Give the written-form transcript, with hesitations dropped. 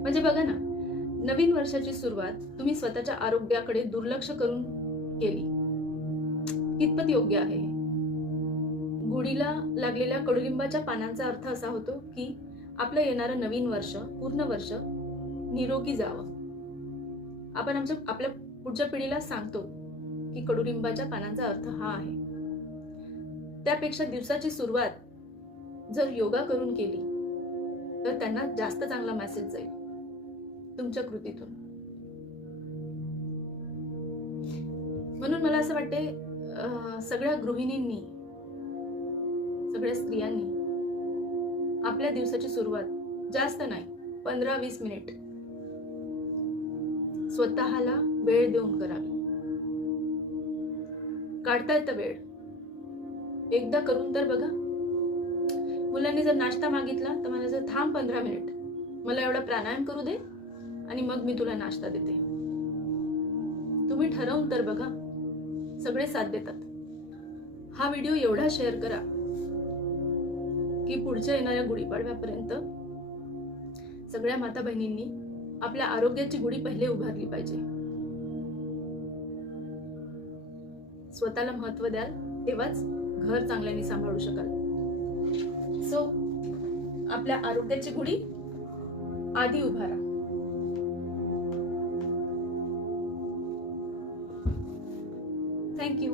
म्हणजे बघा ना, नवीन वर्षाची सुरुवात तुम्ही स्वतःच्या आरोग्याकडे दुर्लक्ष करून केली, कितपत योग्य आहे हे? गुढीला लागलेल्या कडुलिंबाच्या पानांचा अर्थ असा होतो की आपलं येणारं नवीन वर्ष, पूर्ण वर्ष निरोगी जावं. आपण आपल्या पुढच्या पिढीला सांगतो की कडुलिंबाच्या पानांचा अर्थ हा आहे. त्यापेक्षा दिवसाची सुरुवात जर योगा करून केली तर त्यांना जास्त चांगला मेसेज जाईल तुमच्या कृतीतून. म्हणून मला असं वाटते सगळ्या गृहिणींनी, सगळ्या स्त्रियांनी आपल्या दिवसाची सुरुवात जास्त नाही 15-20 मिनिट स्वतःला वेळ देऊन करावी. काढता येतं वेळ, एकदा करून तर बघा. मुलांनी जर नाश्ता मागितला तर मला जर थांब 15 मिनिट, मला एवढा प्राणायाम करू दे आणि मग मी तुला नाश्ता देते. तुम्ही ठरवून तर बघा, सगळे साथ देतात. हा व्हिडिओ एवढा शेअर करा की पुढच्या येणाऱ्या गुढीपाडव्यापर्यंत सगळ्या माता बहिणींनी आपल्या आरोग्याची गुढी पहिले उभारली पाहिजे. स्वतःला महत्त्व द्याल तेव्हाच घर चांगल्याने सांभाळू शकाल. सो आपल्या आरोग्याची गुढी आधी उभारा. थँक्यू.